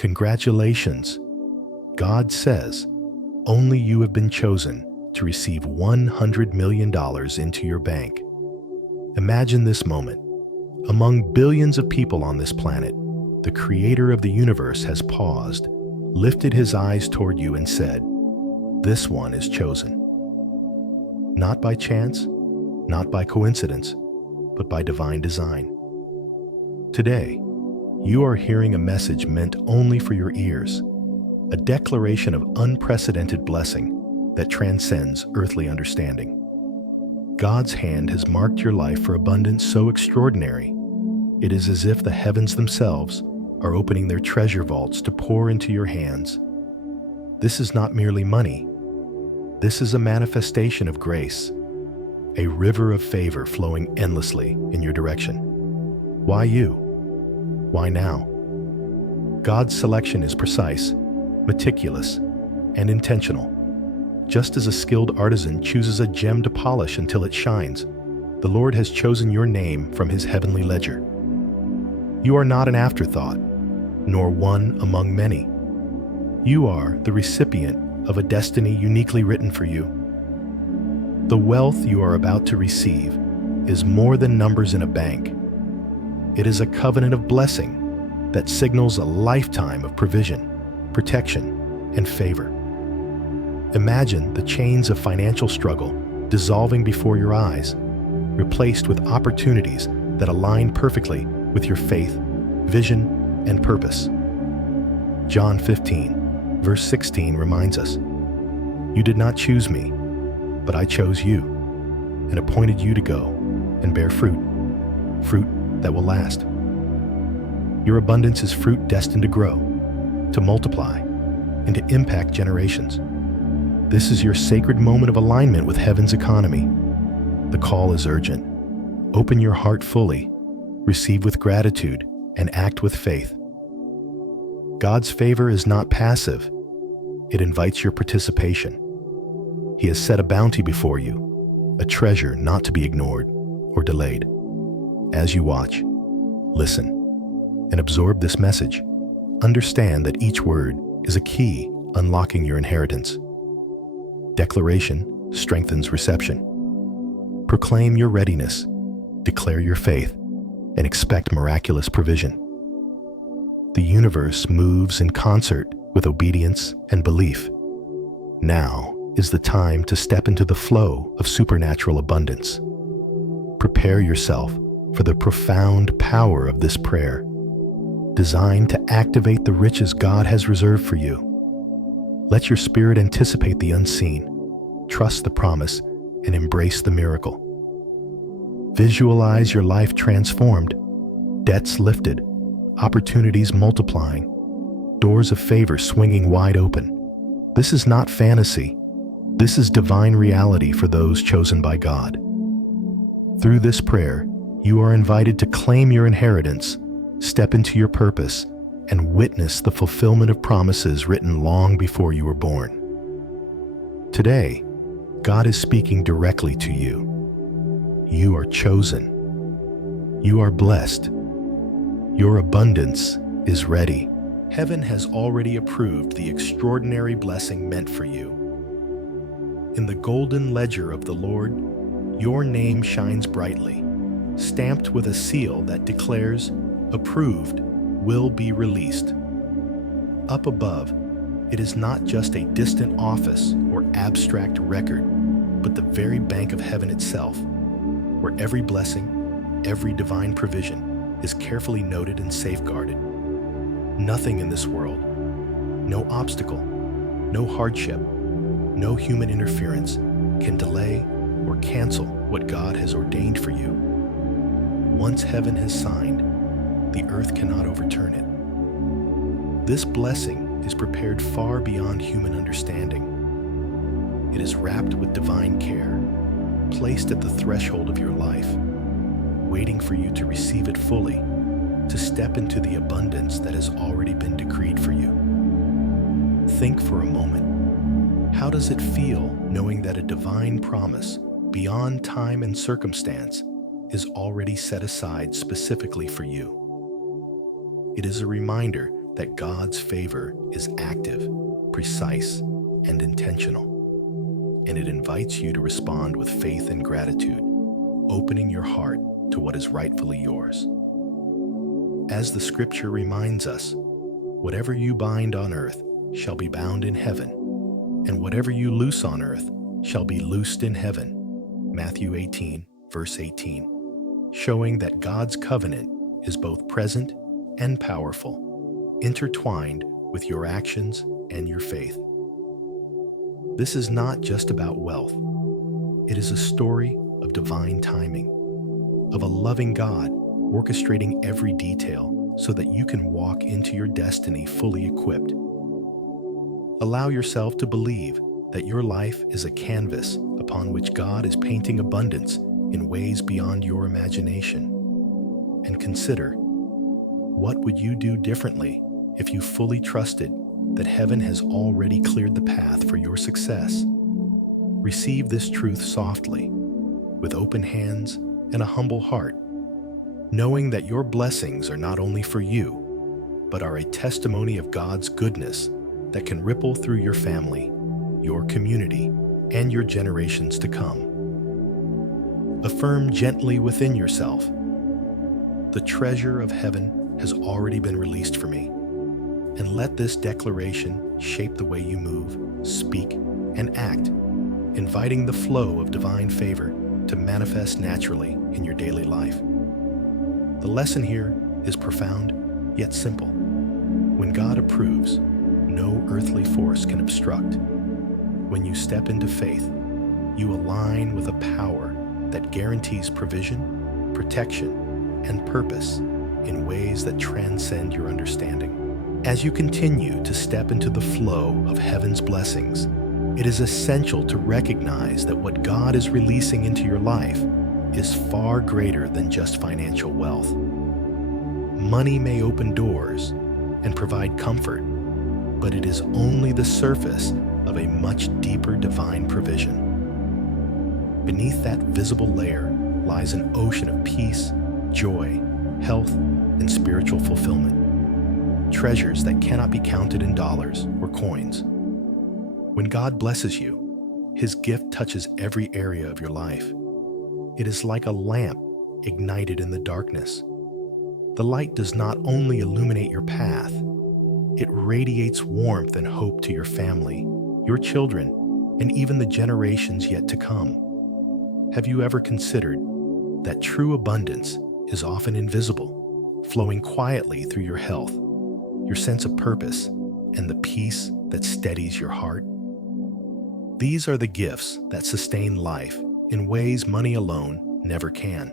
Congratulations! God says, only you have been chosen to receive $100 million into your bank. Imagine this moment. Among billions of people on this planet, the creator of the universe has paused, lifted his eyes toward you and said, "This one is chosen." Not by chance, not by coincidence, but by divine design. Today, you are hearing a message meant only for your ears, a declaration of unprecedented blessing that transcends earthly understanding. God's hand has marked your life for abundance so extraordinary, it is as if the heavens themselves are opening their treasure vaults to pour into your hands. This is not merely money. This is a manifestation of grace, a river of favor flowing endlessly in your direction. Why you? Why now? God's selection is precise, meticulous, and intentional. Just as a skilled artisan chooses a gem to polish until it shines, the Lord has chosen your name from his heavenly ledger. You are not an afterthought, nor one among many. You are the recipient of a destiny uniquely written for you. The wealth you are about to receive is more than numbers in a bank. It is a covenant of blessing that signals a lifetime of provision, protection, and favor. Imagine the chains of financial struggle dissolving before your eyes, replaced with opportunities that align perfectly with your faith, vision, and purpose. John 15, verse 16 reminds us, "You did not choose me, but I chose you and appointed you to go and bear fruit, fruit that will last." Your abundance is fruit destined to grow, to multiply, and to impact generations. This is your sacred moment of alignment with heaven's economy. The call is urgent. Open your heart fully, receive with gratitude, and act with faith. God's favor is not passive. It invites your participation. He has set a bounty before you, a treasure not to be ignored or delayed. As you watch, listen, and absorb this message, understand that each word is a key unlocking your inheritance. Declaration strengthens reception. Proclaim your readiness, declare your faith, and expect miraculous provision. The universe moves in concert with obedience and belief. Now is the time to step into the flow of supernatural abundance. Prepare yourself for the profound power of this prayer, designed to activate the riches God has reserved for you. Let your spirit anticipate the unseen, trust the promise, and embrace the miracle. Visualize your life transformed, debts lifted, opportunities multiplying, doors of favor swinging wide open. This is not fantasy. This is divine reality for those chosen by God. Through this prayer, you are invited to claim your inheritance, step into your purpose, and witness the fulfillment of promises written long before you were born. Today, God is speaking directly to you. You are chosen. You are blessed. Your abundance is ready. Heaven has already approved the extraordinary blessing meant for you. In the golden ledger of the Lord, your name shines brightly, stamped with a seal that declares, "Approved, will be released." Up above, it is not just a distant office or abstract record, but the very bank of heaven itself, where every blessing, every divine provision is carefully noted and safeguarded. Nothing in this world, no obstacle, no hardship, no human interference can delay or cancel what God has ordained for you. Once heaven has signed, the earth cannot overturn it. This blessing is prepared far beyond human understanding. It is wrapped with divine care, placed at the threshold of your life, waiting for you to receive it fully, to step into the abundance that has already been decreed for you. Think for a moment. How does it feel knowing that a divine promise, beyond time and circumstance, is already set aside specifically for you? It is a reminder that God's favor is active, precise, and intentional. And it invites you to respond with faith and gratitude, opening your heart to what is rightfully yours. As the scripture reminds us, whatever you bind on earth shall be bound in heaven, and whatever you loose on earth shall be loosed in heaven. Matthew 18, verse 18, showing that God's covenant is both present and powerful, intertwined with your actions and your faith. This is not just about wealth. It is a story of divine timing, of a loving God orchestrating every detail so that you can walk into your destiny fully equipped. Allow yourself to believe that your life is a canvas upon which God is painting abundance in ways beyond your imagination. And consider, what would you do differently if you fully trusted that heaven has already cleared the path for your success? Receive this truth softly, with open hands and a humble heart, knowing that your blessings are not only for you, but are a testimony of God's goodness that can ripple through your family, your community, and your generations to come. Affirm gently within yourself, the treasure of heaven has already been released for me. And let this declaration shape the way you move, speak, and act, inviting the flow of divine favor to manifest naturally in your daily life. The lesson here is profound, yet simple. When God approves, no earthly force can obstruct. When you step into faith, you align with a power that guarantees provision, protection, and purpose in ways that transcend your understanding. As you continue to step into the flow of heaven's blessings, it is essential to recognize that what God is releasing into your life is far greater than just financial wealth. Money may open doors and provide comfort, but it is only the surface of a much deeper divine provision. Beneath that visible layer lies an ocean of peace, joy, health, and spiritual fulfillment, treasures that cannot be counted in dollars or coins. When God blesses you, His gift touches every area of your life. It is like a lamp ignited in the darkness. The light does not only illuminate your path, it radiates warmth and hope to your family, your children, and even the generations yet to come. Have you ever considered that true abundance is often invisible, flowing quietly through your health, your sense of purpose, and the peace that steadies your heart? These are the gifts that sustain life in ways money alone never can.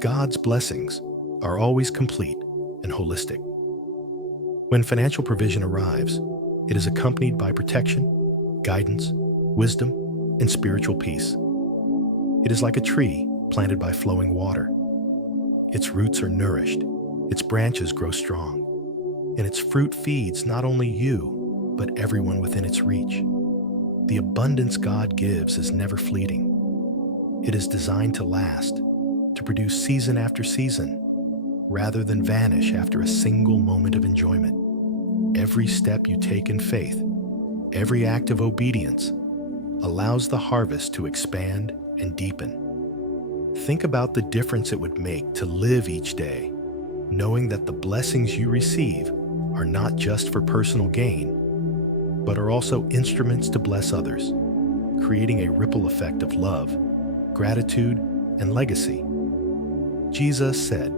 God's blessings are always complete and holistic. When financial provision arrives, it is accompanied by protection, guidance, wisdom, and spiritual peace. It is like a tree planted by flowing water. Its roots are nourished, its branches grow strong, and its fruit feeds not only you, but everyone within its reach. The abundance God gives is never fleeting. It is designed to last, to produce season after season, rather than vanish after a single moment of enjoyment. Every step you take in faith, every act of obedience, allows the harvest to expand and deepen. Think about the difference it would make to live each day, knowing that the blessings you receive are not just for personal gain, but are also instruments to bless others, creating a ripple effect of love, gratitude, and legacy. Jesus said,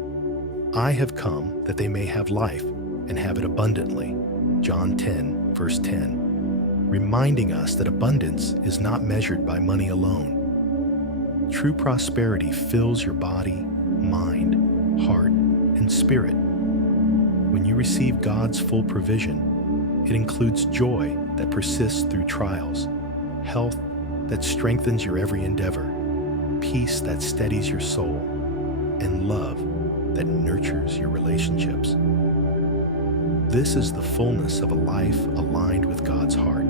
"I have come that they may have life and have it abundantly." John 10, verse 10, reminding us that abundance is not measured by money alone. True prosperity fills your body, mind, heart, and spirit. When you receive God's full provision, it includes joy that persists through trials, health that strengthens your every endeavor, peace that steadies your soul, and love that nurtures your relationships. This is the fullness of a life aligned with God's heart,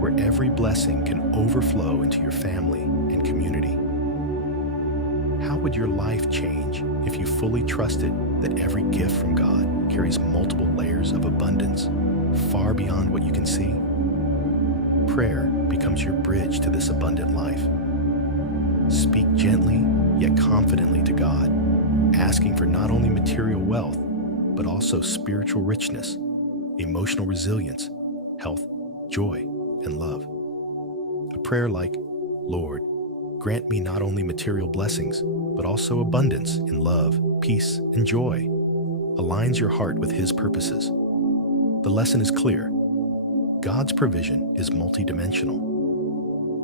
where every blessing can overflow into your family and community. How would your life change if you fully trusted that every gift from God carries multiple layers of abundance, far beyond what you can see. Prayer becomes your bridge to this abundant life. Speak gently yet confidently to God, asking for not only material wealth, but also spiritual richness, emotional resilience, health, joy, and love. A prayer like, "Lord, grant me not only material blessings, but also abundance in love, peace, and joy," aligns your heart with His purposes. The lesson is clear. God's provision is multidimensional.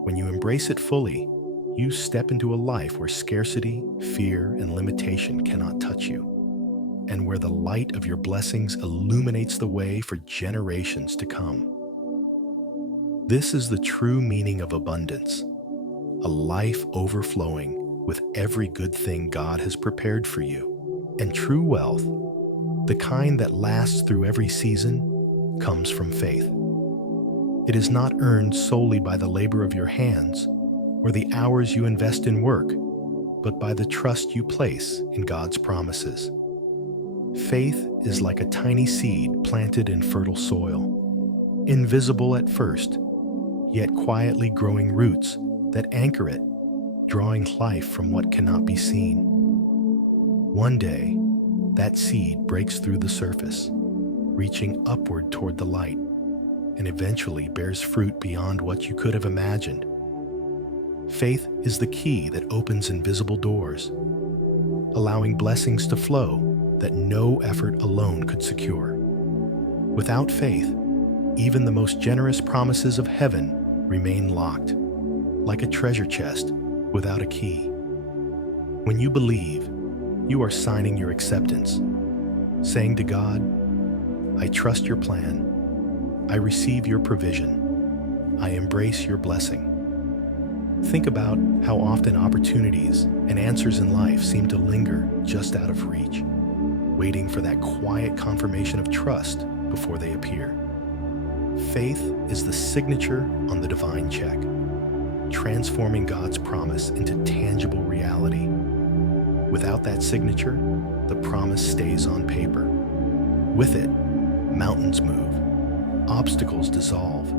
When you embrace it fully, you step into a life where scarcity, fear, and limitation cannot touch you, and where the light of your blessings illuminates the way for generations to come. This is the true meaning of abundance, a life overflowing with every good thing God has prepared for you. And true wealth, the kind that lasts through every season, comes from faith. It is not earned solely by the labor of your hands or the hours you invest in work, but by the trust you place in God's promises. Faith is like a tiny seed planted in fertile soil, invisible at first, yet quietly growing roots that anchor it, drawing life from what cannot be seen. One day, that seed breaks through the surface, reaching upward toward the light, and eventually bears fruit beyond what you could have imagined. Faith is the key that opens invisible doors, allowing blessings to flow that no effort alone could secure. Without faith, even the most generous promises of heaven remain locked, like a treasure chest without a key. When you believe, you are signing your acceptance, saying to God, "I trust your plan. I receive your provision. I embrace your blessing." Think about how often opportunities and answers in life seem to linger just out of reach, waiting for that quiet confirmation of trust before they appear. Faith is the signature on the divine check, transforming God's promise into tangible reality. Without that signature, the promise stays on paper. With it, mountains move, obstacles dissolve,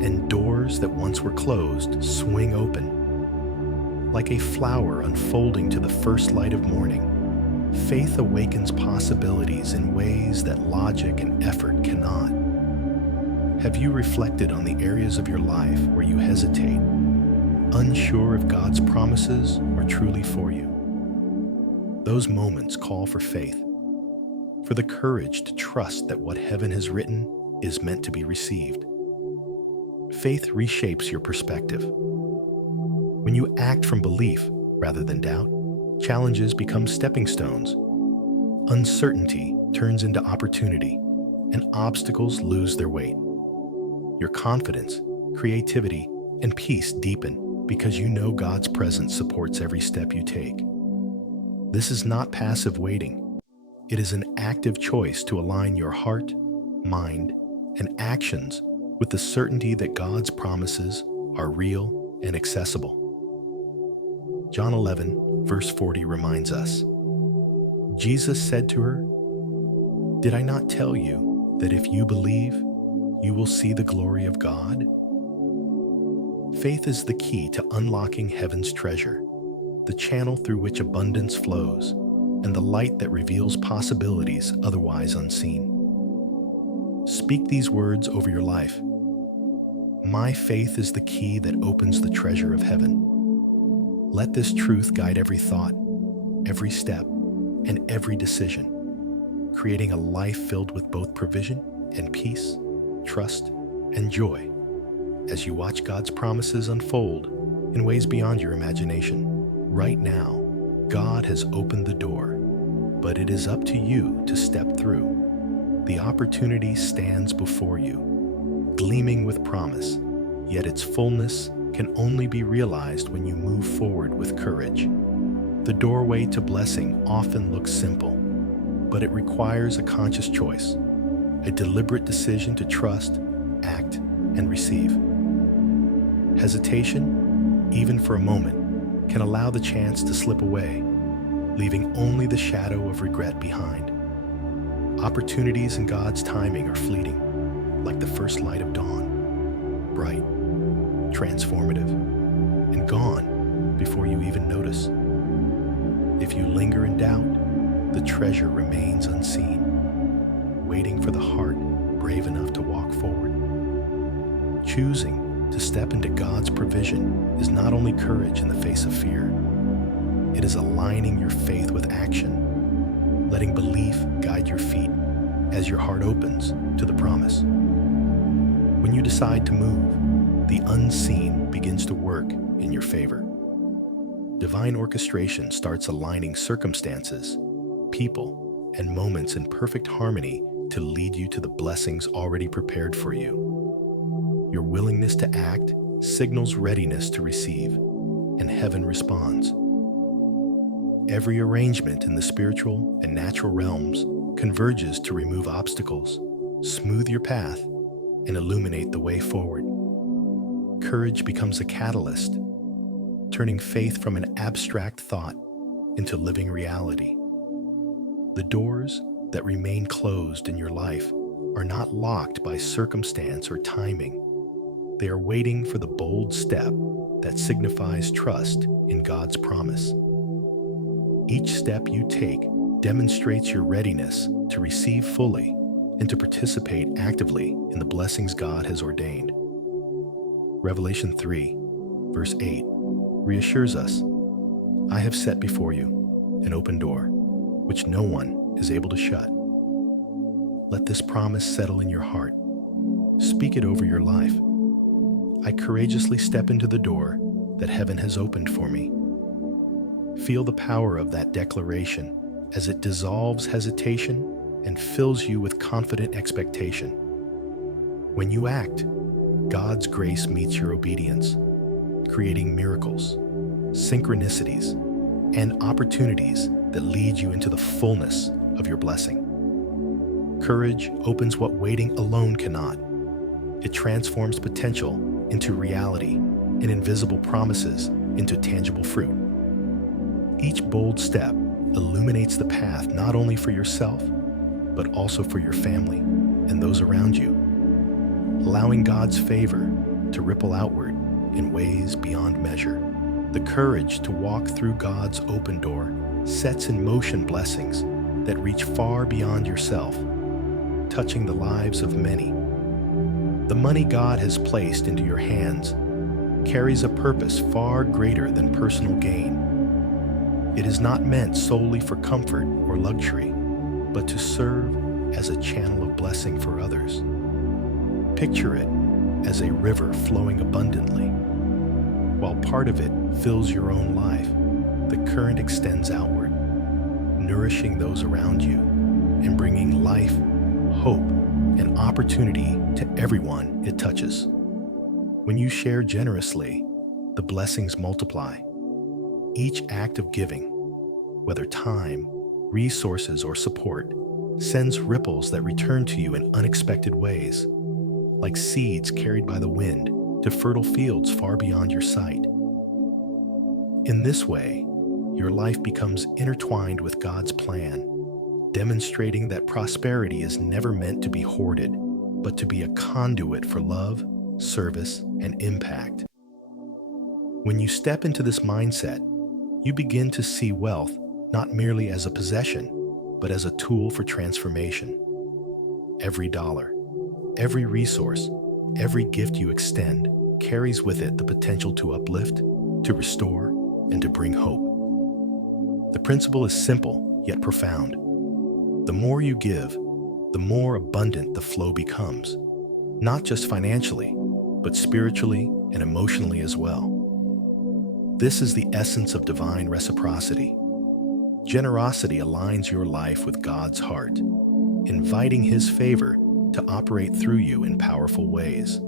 and doors that once were closed swing open. Like a flower unfolding to the first light of morning, faith awakens possibilities in ways that logic and effort cannot. Have you reflected on the areas of your life where you hesitate, unsure if God's promises are truly for you? Those moments call for faith, for the courage to trust that what heaven has written is meant to be received. Faith reshapes your perspective. When you act from belief rather than doubt, challenges become stepping stones. Uncertainty turns into opportunity, and obstacles lose their weight. Your confidence, creativity, and peace deepen because you know God's presence supports every step you take. This is not passive waiting. It is an active choice to align your heart, mind, and actions with the certainty that God's promises are real and accessible. John 11, verse 40 reminds us, Jesus said to her, "Did I not tell you that if you believe, you will see the glory of God?" Faith is the key to unlocking heaven's treasure, the channel through which abundance flows, and the light that reveals possibilities otherwise unseen. Speak these words over your life. My faith is the key that opens the treasure of heaven. Let this truth guide every thought, every step, and every decision, creating a life filled with both provision and peace, trust, and joy, as you watch God's promises unfold in ways beyond your imagination. Right now, God has opened the door, but it is up to you to step through. The opportunity stands before you, gleaming with promise, yet its fullness can only be realized when you move forward with courage. The doorway to blessing often looks simple, but it requires a conscious choice, a deliberate decision to trust, act, and receive. Hesitation, even for a moment, can allow the chance to slip away. leaving only the shadow of regret behind. Opportunities in God's timing are fleeting, like the first light of dawn, bright, transformative, and gone before you even notice. If you linger in doubt, the treasure remains unseen, waiting for the heart brave enough to walk forward. Choosing to step into God's provision is not only courage in the face of fear, it is aligning your faith with action, letting belief guide your feet as your heart opens to the promise. When you decide to move, the unseen begins to work in your favor. Divine orchestration starts aligning circumstances, people, and moments in perfect harmony to lead you to the blessings already prepared for you. Your willingness to act signals readiness to receive, and heaven responds. Every arrangement in the spiritual and natural realms converges to remove obstacles, smooth your path, and illuminate the way forward. Courage becomes a catalyst, turning faith from an abstract thought into living reality. The doors that remain closed in your life are not locked by circumstance or timing. They are waiting for the bold step that signifies trust in God's promise. Each step you take demonstrates your readiness to receive fully and to participate actively in the blessings God has ordained. Revelation 3, verse 8, reassures us, "I have set before you an open door, which no one is able to shut." Let this promise settle in your heart. Speak it over your life. I courageously step into the door that heaven has opened for me. Feel the power of that declaration as it dissolves hesitation and fills you with confident expectation. When you act, God's grace meets your obedience, creating miracles, synchronicities, and opportunities that lead you into the fullness of your blessing. Courage opens what waiting alone cannot. It transforms potential into reality and invisible promises into tangible fruit. Each bold step illuminates the path not only for yourself, but also for your family and those around you, allowing God's favor to ripple outward in ways beyond measure. The courage to walk through God's open door sets in motion blessings that reach far beyond yourself, touching the lives of many. The money God has placed into your hands carries a purpose far greater than personal gain. It is not meant solely for comfort or luxury, but to serve as a channel of blessing for others. Picture it as a river flowing abundantly. While part of it fills your own life, the current extends outward, nourishing those around you and bringing life, hope, and opportunity to everyone it touches. When you share generously, the blessings multiply. Each act of giving, whether time, resources, or support, sends ripples that return to you in unexpected ways, like seeds carried by the wind to fertile fields far beyond your sight. In this way, your life becomes intertwined with God's plan, demonstrating that prosperity is never meant to be hoarded, but to be a conduit for love, service, and impact. When you step into this mindset, you begin to see wealth not merely as a possession, but as a tool for transformation. Every dollar, every resource, every gift you extend carries with it the potential to uplift, to restore, and to bring hope. The principle is simple yet profound. The more you give, the more abundant the flow becomes, not just financially, but spiritually and emotionally as well. This is the essence of divine reciprocity. Generosity aligns your life with God's heart, inviting His favor to operate through you in powerful ways.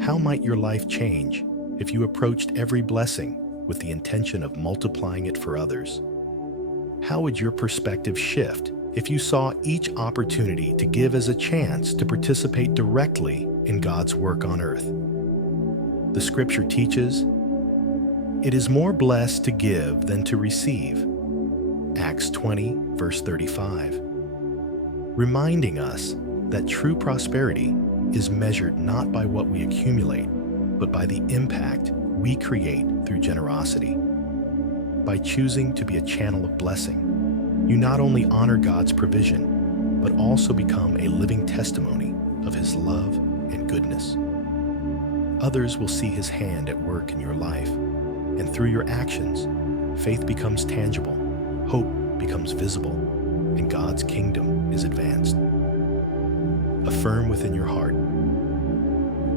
How might your life change if you approached every blessing with the intention of multiplying it for others? How would your perspective shift if you saw each opportunity to give as a chance to participate directly in God's work on earth? The scripture teaches, "It is more blessed to give than to receive." Acts 20, verse 35, reminding us that true prosperity is measured not by what we accumulate, but by the impact we create through generosity. By choosing to be a channel of blessing, you not only honor God's provision, but also become a living testimony of His love and goodness. Others will see His hand at work in your life, and through your actions, faith becomes tangible, hope becomes visible, and God's kingdom is advanced. Affirm within your heart,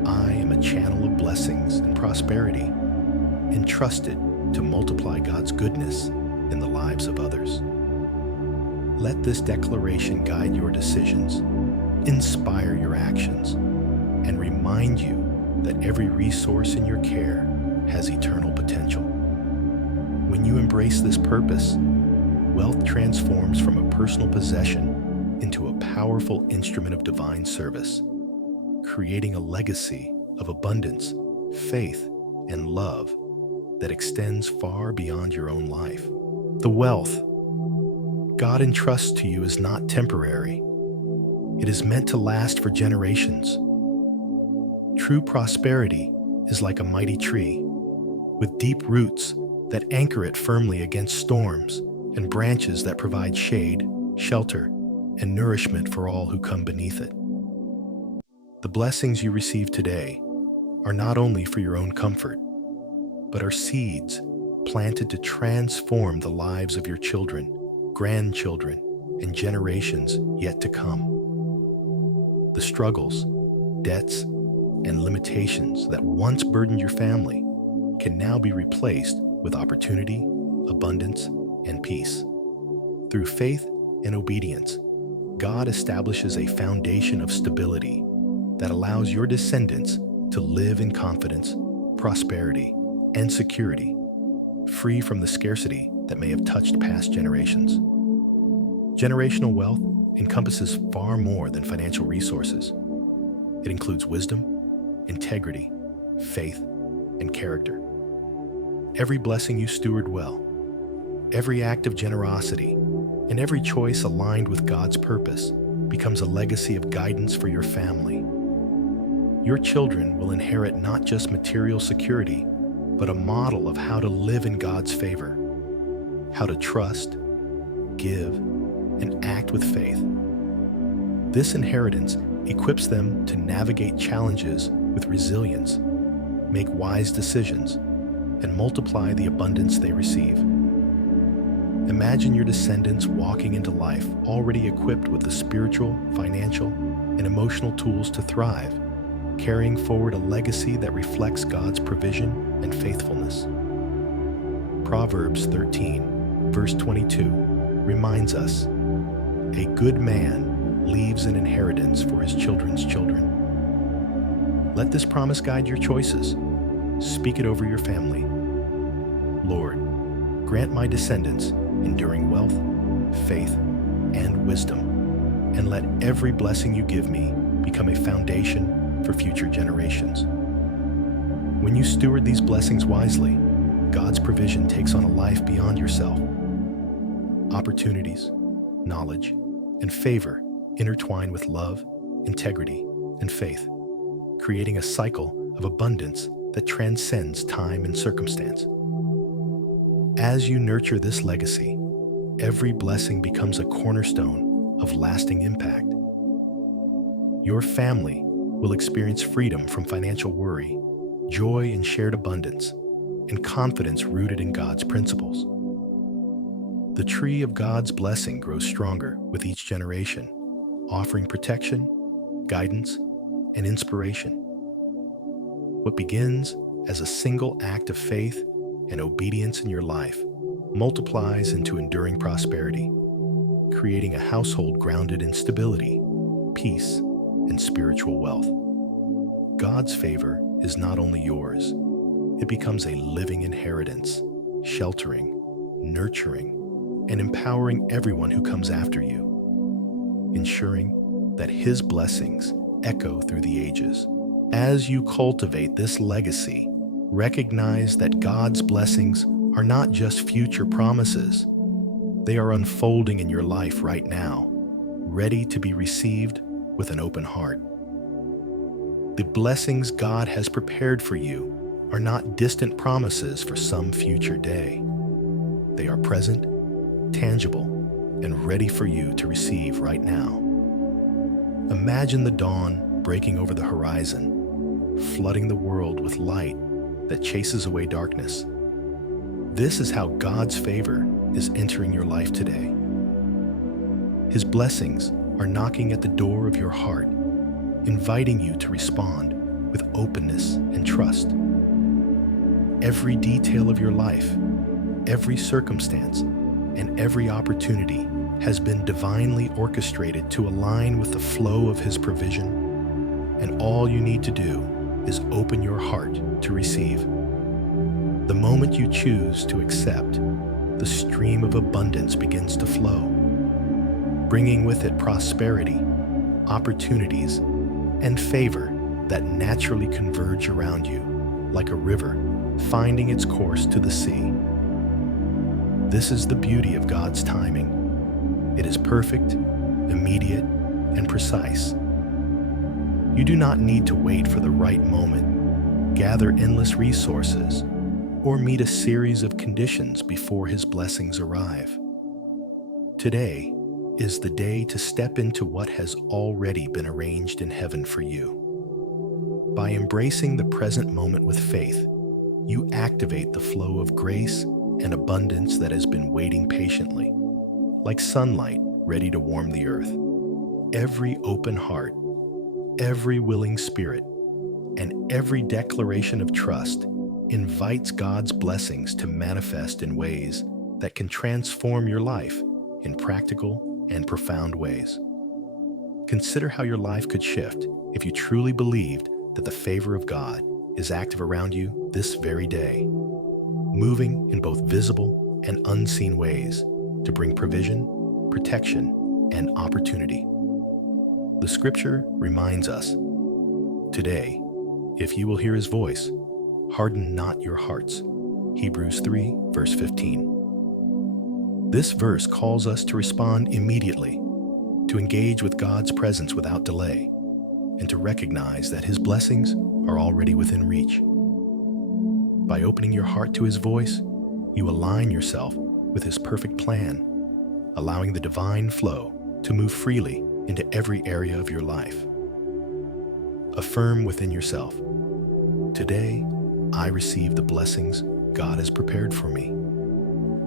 I am a channel of blessings and prosperity, entrusted to multiply God's goodness in the lives of others. Let this declaration guide your decisions, inspire your actions, and remind you that every resource in your care has eternal potential. When you embrace this purpose, wealth transforms from a personal possession into a powerful instrument of divine service, creating a legacy of abundance, faith, and love that extends far beyond your own life. The wealth God entrusts to you is not temporary. It is meant to last for generations. True prosperity is like a mighty tree, with deep roots that anchor it firmly against storms and branches that provide shade, shelter, and nourishment for all who come beneath it. The blessings you receive today are not only for your own comfort, but are seeds planted to transform the lives of your children, grandchildren, and generations yet to come. The struggles, debts, and limitations that once burdened your family can now be replaced with opportunity, abundance, and peace. Through faith and obedience, God establishes a foundation of stability that allows your descendants to live in confidence, prosperity, and security, free from the scarcity that may have touched past generations. Generational wealth encompasses far more than financial resources. It includes wisdom, integrity, faith, and character. Every blessing you steward well, every act of generosity, and every choice aligned with God's purpose becomes a legacy of guidance for your family. Your children will inherit not just material security, but a model of how to live in God's favor, how to trust, give, and act with faith. This inheritance equips them to navigate challenges with resilience, make wise decisions, and multiply the abundance they receive. Imagine your descendants walking into life already equipped with the spiritual, financial, and emotional tools to thrive, carrying forward a legacy that reflects God's provision and faithfulness. Proverbs 13, verse 22, reminds us, "A good man leaves an inheritance for his children's children." Let this promise guide your choices. Speak it over your family. Lord, grant my descendants enduring wealth, faith, and wisdom, and let every blessing you give me become a foundation for future generations. When you steward these blessings wisely, God's provision takes on a life beyond yourself. Opportunities, knowledge, and favor intertwine with love, integrity, and faith, creating a cycle of abundance that transcends time and circumstance. As you nurture this legacy, every blessing becomes a cornerstone of lasting impact. Your family will experience freedom from financial worry, joy in shared abundance, and confidence rooted in God's principles. The tree of God's blessing grows stronger with each generation, offering protection, guidance, and inspiration. What begins as a single act of faith and obedience in your life multiplies into enduring prosperity, creating a household grounded in stability, peace, and spiritual wealth. God's favor is not only yours, it becomes a living inheritance, sheltering, nurturing, and empowering everyone who comes after you, ensuring that His blessings echo through the ages. As you cultivate this legacy, recognize that God's blessings are not just future promises, They are unfolding in your life right now, ready to be received with an open heart. The blessings God has prepared for you are not distant promises for some future day. They are present, tangible, and ready for you to receive right now. Imagine the dawn breaking over the horizon, flooding the world with light that chases away darkness. This is how God's favor is entering your life today. His blessings are knocking at the door of your heart, inviting you to respond with openness and trust. Every detail of your life, every circumstance, and every opportunity has been divinely orchestrated to align with the flow of His provision, and all you need to do is open your heart to receive. The moment you choose to accept, the stream of abundance begins to flow, bringing with it prosperity, opportunities, and favor that naturally converge around you, like a river finding its course to the sea. This is the beauty of God's timing. It is perfect, immediate, and precise. You do not need to wait for the right moment, gather endless resources, or meet a series of conditions before His blessings arrive. Today is the day to step into what has already been arranged in heaven for you. By embracing the present moment with faith, you activate the flow of grace and abundance that has been waiting patiently, like sunlight ready to warm the earth. Every open heart, every willing spirit, and every declaration of trust invites God's blessings to manifest in ways that can transform your life in practical and profound ways. Consider how your life could shift if you truly believed that the favor of God is active around you this very day, moving in both visible and unseen ways to bring provision, protection, and opportunity. The scripture reminds us, today, if you will hear His voice, harden not your hearts. Hebrews 3, verse 15. This verse calls us to respond immediately, to engage with God's presence without delay, and to recognize that His blessings are already within reach. By opening your heart to His voice, you align yourself with His perfect plan, allowing the divine flow to move freely into every area of your life. Affirm within yourself, today, I receive the blessings God has prepared for me.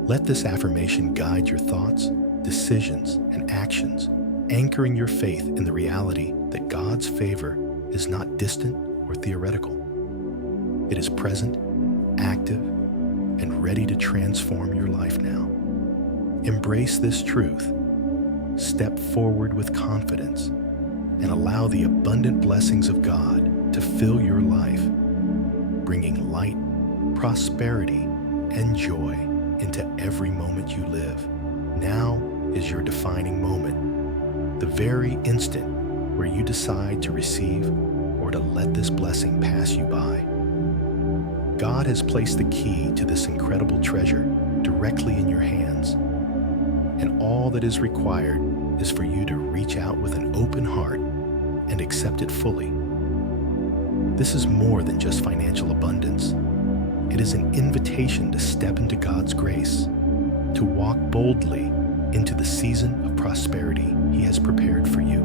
Let this affirmation guide your thoughts, decisions, and actions, anchoring your faith in the reality that God's favor is not distant or theoretical. It is present, active, and ready to transform your life now. Embrace this truth, step forward with confidence, and allow the abundant blessings of God to fill your life, bringing light, prosperity, and joy into every moment you live. Now is your defining moment, the very instant where you decide to receive or to let this blessing pass you by. God has placed the key to this incredible treasure directly in your hands, and all that is required is for you to reach out with an open heart and accept it fully. This is more than just financial abundance. It is an invitation to step into God's grace, to walk boldly into the season of prosperity He has prepared for you.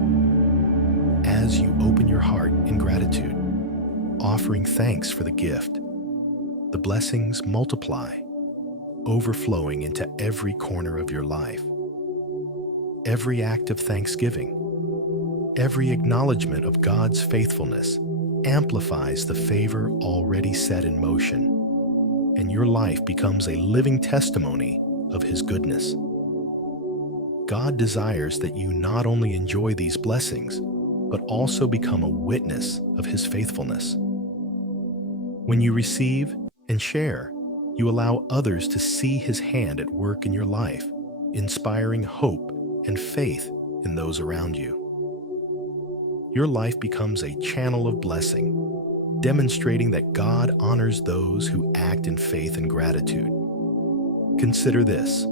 As you open your heart in gratitude, offering thanks for the gift, the blessings multiply, overflowing into every corner of your life. Every act of thanksgiving, every acknowledgement of God's faithfulness amplifies the favor already set in motion, and your life becomes a living testimony of His goodness. God desires that you not only enjoy these blessings, but also become a witness of His faithfulness. When you receive and share, you allow others to see His hand at work in your life, inspiring hope and faith in those around you. Your life becomes a channel of blessing, demonstrating that God honors those who act in faith and gratitude. Consider this.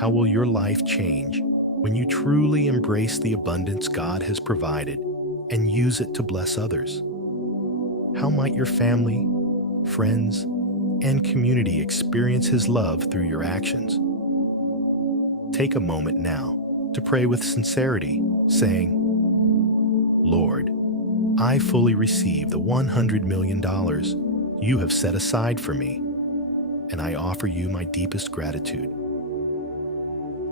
How will your life change when you truly embrace the abundance God has provided and use it to bless others? How might your family, friends, and community experience His love through your actions? Take a moment now to pray with sincerity, saying, Lord, I fully receive the $100 million you have set aside for me, and I offer you my deepest gratitude.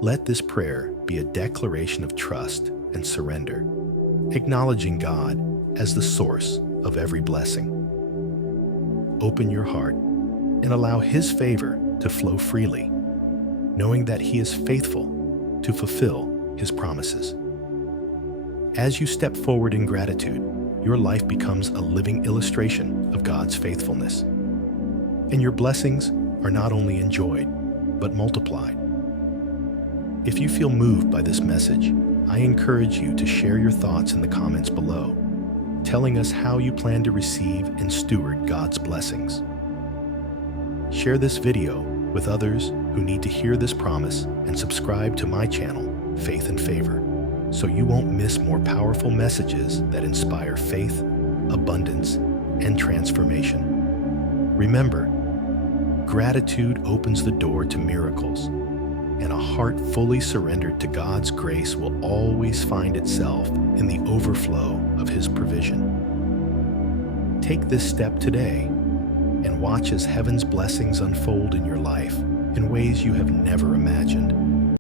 Let this prayer be a declaration of trust and surrender, acknowledging God as the source of every blessing. Open your heart and allow His favor to flow freely, knowing that He is faithful to fulfill His promises. As you step forward in gratitude, your life becomes a living illustration of God's faithfulness. And your blessings are not only enjoyed, but multiplied. If you feel moved by this message, I encourage you to share your thoughts in the comments below, telling us how you plan to receive and steward God's blessings. Share this video with others who need to hear this promise, and subscribe to my channel, Faith and Favor, so you won't miss more powerful messages that inspire faith, abundance, and transformation. Remember, gratitude opens the door to miracles, and a heart fully surrendered to God's grace will always find itself in the overflow of His provision. Take this step today and watch as heaven's blessings unfold in your life in ways you have never imagined.